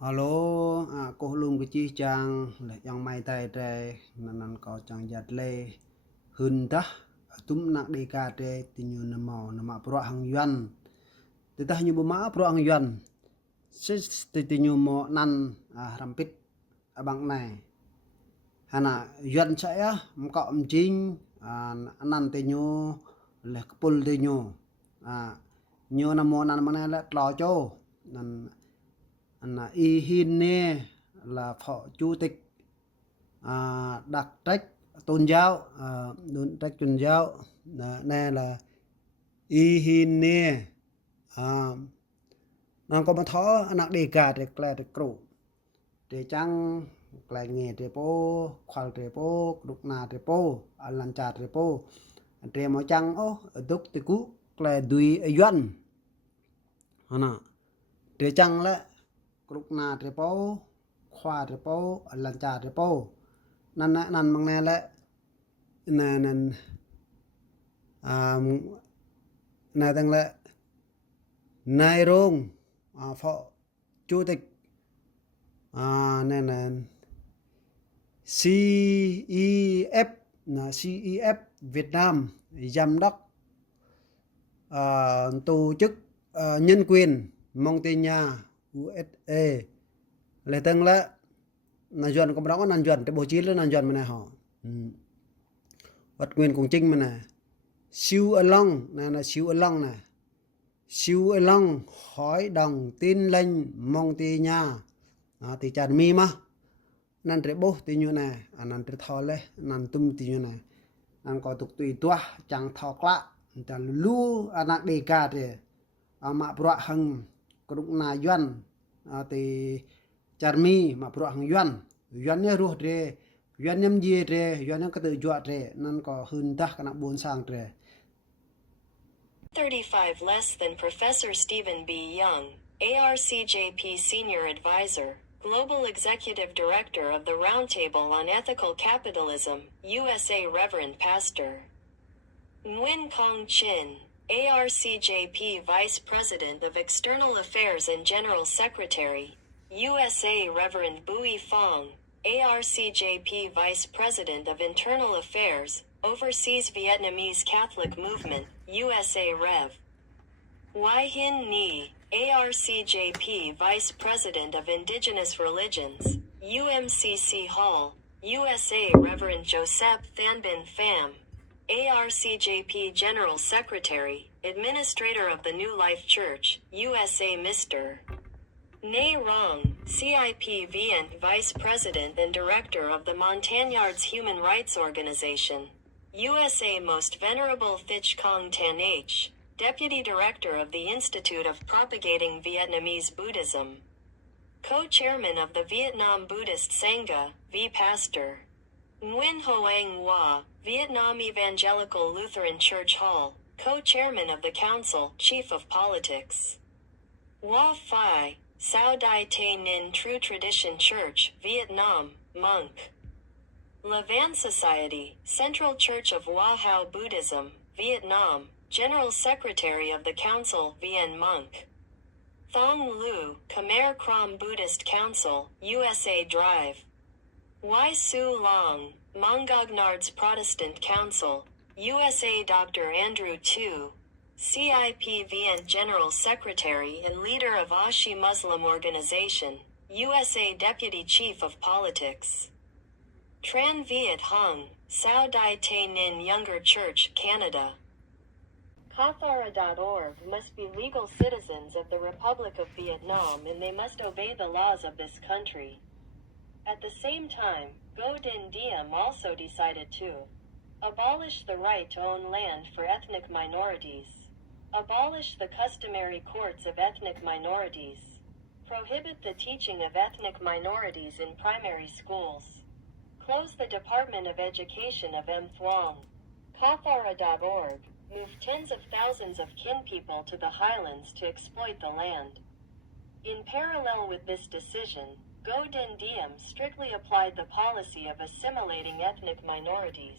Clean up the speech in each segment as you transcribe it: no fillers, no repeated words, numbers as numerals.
Alo, cô luôn cái chi chàng là trong mai tay tre nên có chàng giật lê hơn đó túm nặng đi ca tre thì nhiều nằm mà pro hàng yuan thì ta như bố mã pro hàng yuan sẽ thì nhiều mò năn rampit bằng này hana yuan saya có chính năn thì nhiều là pul thì nhiều nằm mò năn mà này là lo cho nên y hin nè là phó chủ tịch đặc trách tôn giáo đặc trách tôn giáo nè là y hin nè nó có một thó nặng đề cả để là để cරු để chăng lại nghe để po khoal để po đục na để po lan chặt để po để mà chăng ô đục thì cú là đuôi yuan hả để chăng là lúc nào thì po khoa thì po lần trà thì po nan nan bằng này lại nan này tăng lại này rong phó chủ tịch này là CEF CEF Việt Nam giám đốc tổ chức nhân quyền Montenya USA lệ tăng là nàn dần có đó nàn dần để bố trí lên nàn dần mà này họ vật quyền cùng trinh mà này siêu along này là siêu along này siêu along hỏi đồng tin lệnh Montenya thì chặt mi mà nàn để bố thì như này nàn để thò lên nàn tum thì như này nàn có tục tùy tua chẳng thọ lạ chẳng lu nặng đề cả thì mà bọa hằng cũng là yuan thì charmi mà pro hàng yuan nhớ ruột re yuan nhâm gì re yuan nhâm cái tự dọa re nên có hơn ta cái buôn sang re 35 less than Professor Stephen B. Young, ARCJP Senior Advisor, Global Executive Director of the Roundtable on Ethical Capitalism, USA Reverend Pastor Nguyen Kong Chin, ARCJP Vice President of External Affairs and General Secretary, USA Reverend Bui Phong, ARCJP Vice President of Internal Affairs, Overseas Vietnamese Catholic Movement, USA Rev. Y Hin Ni, ARCJP Vice President of Indigenous Religions, UMCC Hall, USA Reverend Joseph Thanbin Pham, ARCJP General Secretary, Administrator of the New Life Church, USA Mr. Nay Rong, CIPV and Vice President and Director of the Montagnards Human Rights Organization, USA Most Venerable Thich Kong Tan H, Deputy Director of the Institute of Propagating Vietnamese Buddhism, Co-Chairman of the Vietnam Buddhist Sangha, V. Pastor Nguyen Hoang Hoa, Vietnam Evangelical Lutheran Church Hall, Co-Chairman of the Council, Chief of Politics, Hoa Phi, Sao Dai Te Ninh True Tradition Church, Vietnam, Monk. La Van Society, Central Church of Hoa Hao Buddhism, Vietnam, General Secretary of the Council, Vien Monk. Thong Lu, Khmer Krom Buddhist Council, USA Drive. Y Su Long, Mongognards Protestant Council, USA Dr. Andrew Tu, CIPV and General Secretary and leader of Ashi Muslim Organization, USA Deputy Chief of Politics. Tran Viet Hung, Sao Dai Te Ninh Younger Church, Canada. Kathara.org must be legal citizens of the Republic of Vietnam and they must obey the laws of this country. At the same time, Ngo Dinh Diem also decided to abolish the right to own land for ethnic minorities, abolish the customary courts of ethnic minorities, prohibit the teaching of ethnic minorities in primary schools, close the Department of Education of M. Thuong. Kathara.org moved tens of thousands of kin people to the highlands to exploit the land. In parallel with this decision, Ngo Dinh Diem strictly applied the policy of assimilating ethnic minorities,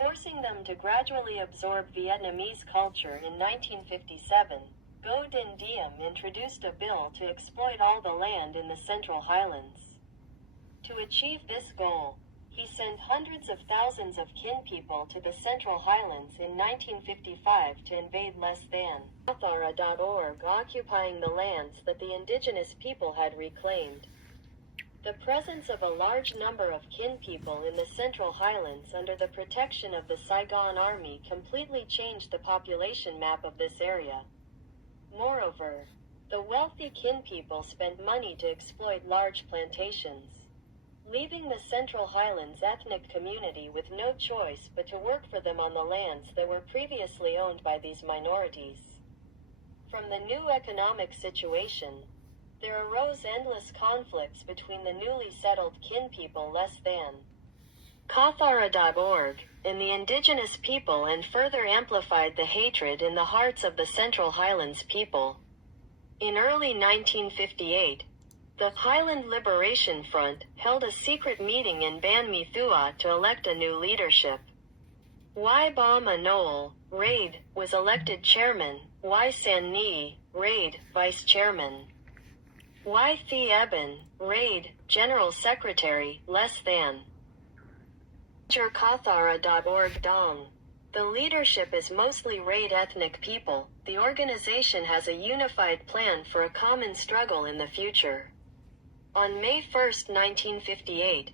forcing them to gradually absorb Vietnamese culture in 1957. Ngo Dinh Diem introduced a bill to exploit all the land in the Central Highlands. To achieve this goal, he sent hundreds of thousands of kin people to the Central Highlands in 1955 to invade less than Kathara.org, occupying the lands that the indigenous people had reclaimed. The presence of a large number of kin people in the Central Highlands under the protection of the Saigon Army completely changed the population map of this area. Moreover, the wealthy kin people spent money to exploit large plantations, leaving the Central Highlands ethnic community with no choice but to work for them on the lands that were previously owned by these minorities. From the new economic situation, there arose endless conflicts between the newly settled kin people less than Kathara.org and the indigenous people, and further amplified the hatred in the hearts of the Central Highlands people. In early 1958, the Highland Liberation Front held a secret meeting in Ban Me Thuot to elect a new leadership. Y Bom Anol, Raid, was elected chairman, Y San Ni, Raid, vice chairman. Y Thi Eben, Raid, general secretary, less than Kathara.org Dong. The leadership is mostly Raid ethnic people. The organization has a unified plan for a common struggle in the future. On May 1, 1958,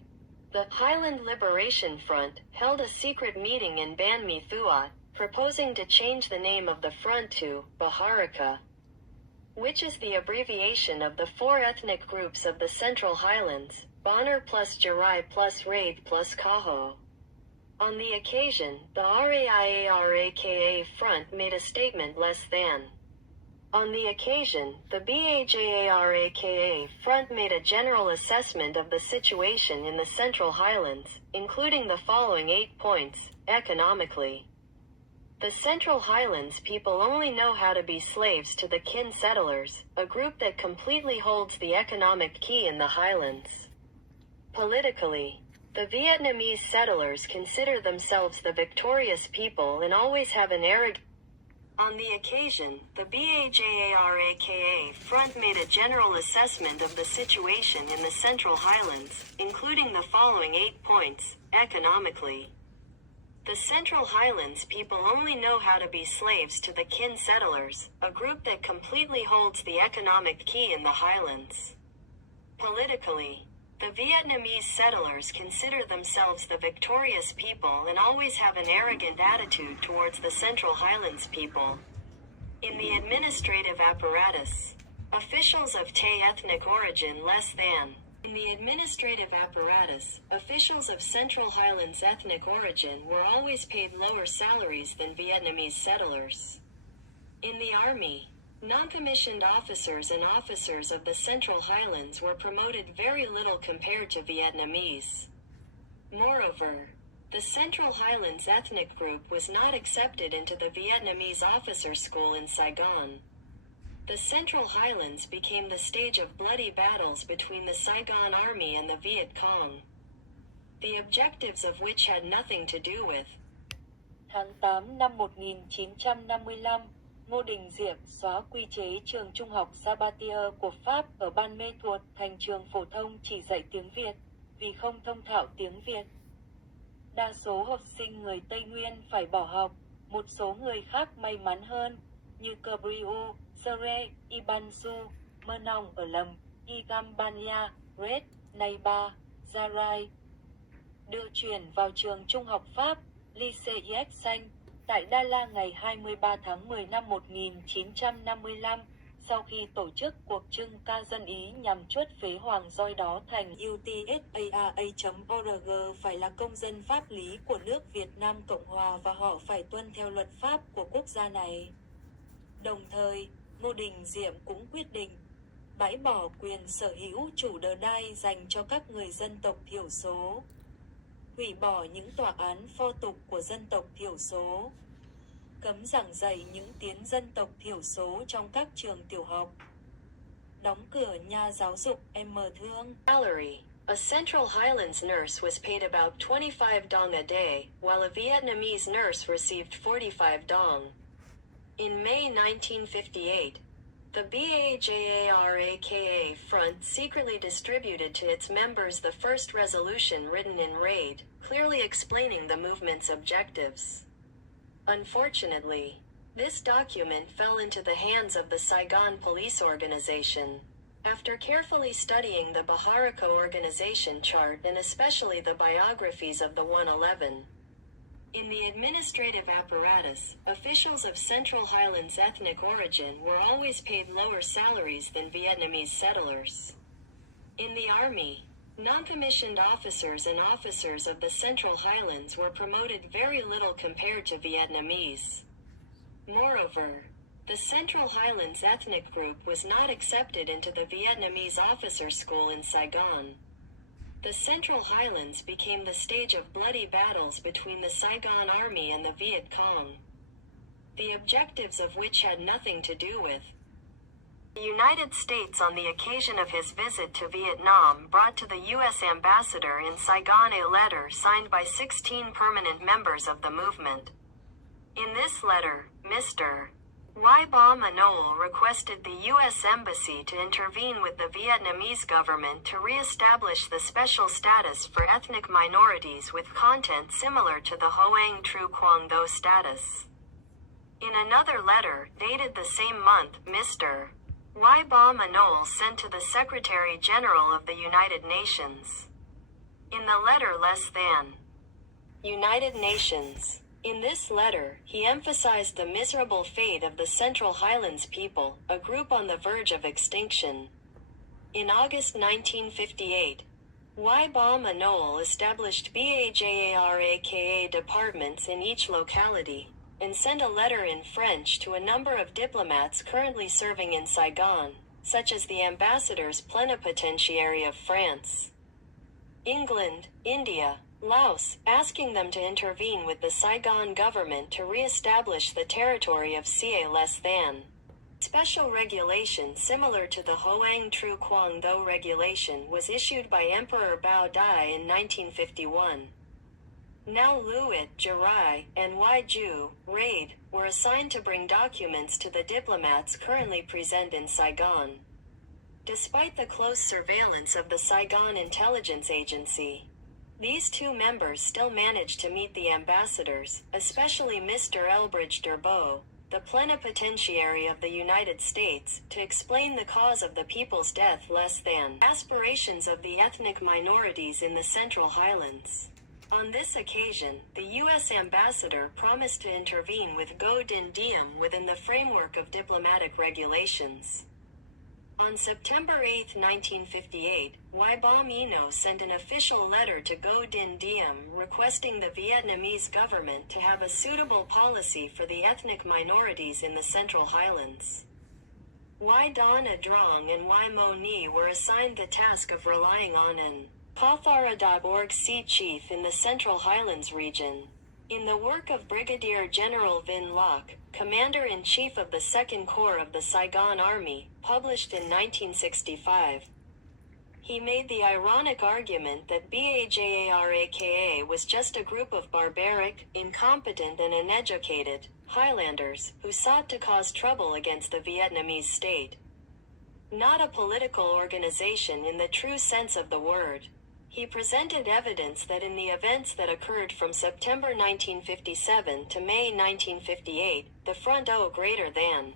the Highland Liberation Front held a secret meeting in Ban Me Thuot, proposing to change the name of the front to Baharaka, which is the abbreviation of the four ethnic groups of the Central Highlands, Bonner plus Jarai plus Raid plus Kaho. On the occasion, the RAIARAKA Front made a statement less than. On the occasion, the BAJARAKA Front made a general assessment of the situation in the Central Highlands, including the following 8 points. Economically, the Central Highlands people only know how to be slaves to the kin settlers, a group that completely holds the economic key in the Highlands. Politically, the Vietnamese settlers consider themselves the victorious people and always have an arrogant. On the occasion, the BAJARAKA Front made a general assessment of the situation in the Central Highlands, including the following 8 points. Economically, the Central Highlands people only know how to be slaves to the kin settlers, a group that completely holds the economic key in the Highlands. Politically, the Vietnamese settlers consider themselves the victorious people and always have an arrogant attitude towards the Central Highlands people. In the administrative apparatus, officials of Tay ethnic origin less than. In the administrative apparatus, officials of Central Highlands ethnic origin were always paid lower salaries than Vietnamese settlers. In the Army, non-commissioned officers and officers of the Central Highlands were promoted very little compared to Vietnamese. Moreover, the Central Highlands ethnic group was not accepted into the Vietnamese officer school in Saigon. The Central Highlands became the stage of bloody battles between the Saigon Army and the Viet Cong, the objectives of which had nothing to do with. Tháng 8 năm 1955, Ngô Đình Diệm xóa quy chế trường trung học Sabatier của Pháp ở Ban Mê Thuột thành trường phổ thông chỉ dạy tiếng Việt, vì không thông thạo tiếng Việt. Đa số học sinh người Tây Nguyên phải bỏ học, một số người khác may mắn hơn, như Cabriu, Sere, Ibansu, Mernong ở Lầm, Igambanya, Red, Naiba, Zarai, được chuyển vào trường trung học Pháp, Lycée Xanh, tại Đa La ngày 23 tháng 10 năm 1955, sau khi tổ chức cuộc trưng ca dân Ý nhằm chuất phế hoàng roi đó thành UTSAA.org phải là công dân pháp lý của nước Việt Nam Cộng Hòa và họ phải tuân theo luật pháp của quốc gia này. Đồng thời, Ngô Đình Diệm cũng quyết định bãi bỏ quyền sở hữu chủ đờ đai dành cho các người dân tộc thiểu số, hủy bỏ những tòa án pho tục của dân tộc thiểu số, cấm giảng dạy những tiếng dân tộc thiểu số trong các trường tiểu học, đóng cửa nhà giáo dục em mờ thương. Salary. A Central Highlands nurse was paid about 25 dong a day, while a Vietnamese nurse received 45 dong. In May 1958, the BAJARAKA Front secretly distributed to its members the first resolution written in raid, clearly explaining the movement's objectives. Unfortunately, this document fell into the hands of the Saigon police organization. After carefully studying the Baharako organization chart and especially the biographies of the 111, in the administrative apparatus, officials of Central Highlands ethnic origin were always paid lower salaries than Vietnamese settlers. In the Army, non-commissioned officers and officers of the Central Highlands were promoted very little compared to Vietnamese. Moreover, the Central Highlands ethnic group was not accepted into the Vietnamese officer school in Saigon. The Central Highlands became the stage of bloody battles between the Saigon Army and the Viet Cong, the objectives of which had nothing to do with the United States. On the occasion of his visit to Vietnam, brought to the U.S. ambassador in Saigon a letter signed by 16 permanent members of the movement. In this letter, Mr. Y-Ba Manol requested the U.S. Embassy to intervene with the Vietnamese government to re-establish the special status for ethnic minorities with content similar to the Hoang Tru Quang Tho status. In another letter, dated the same month, Mr. Y-Ba Manol sent to the Secretary General of the United Nations. In the letter less than United Nations. In this letter, he emphasized the miserable fate of the Central Highlands people, a group on the verge of extinction. In August 1958, Y-Ba Manol established BAJARAKA departments in each locality, and sent a letter in French to a number of diplomats currently serving in Saigon, such as the ambassadors plenipotentiary of France, England, India, Laos, asking them to intervene with the Saigon government to re-establish the territory of CA less than. Special regulation similar to the Hoang Tru Quang Tho regulation was issued by Emperor Bao Dai in 1951. Now Luit, Jirai, and Waiju, Raid, were assigned to bring documents to the diplomats currently present in Saigon. Despite the close surveillance of the Saigon Intelligence Agency, these two members still managed to meet the ambassadors, especially Mr. Elbridge Durbo, the plenipotentiary of the United States, to explain the cause of the people's death less than aspirations of the ethnic minorities in the Central Highlands. On this occasion, the U.S. ambassador promised to intervene with Go Din Diem within the framework of diplomatic regulations. On September 8, 1958, Y-Ba Mino sent an official letter to Go Din Diem requesting the Vietnamese government to have a suitable policy for the ethnic minorities in the Central Highlands. Y Don Adrong and Y Mo Ni were assigned the task of relying on an Kathara.org Sea Chief in the Central Highlands region. In the work of Brigadier General Vin Loc, Commander-in-Chief of the 2nd Corps of the Saigon Army, published in 1965. He made the ironic argument that BAJARAKA was just a group of barbaric, incompetent and uneducated Highlanders who sought to cause trouble against the Vietnamese state. Not a political organization in the true sense of the word. He presented evidence that in the events that occurred from September 1957 to May 1958, the Front O greater than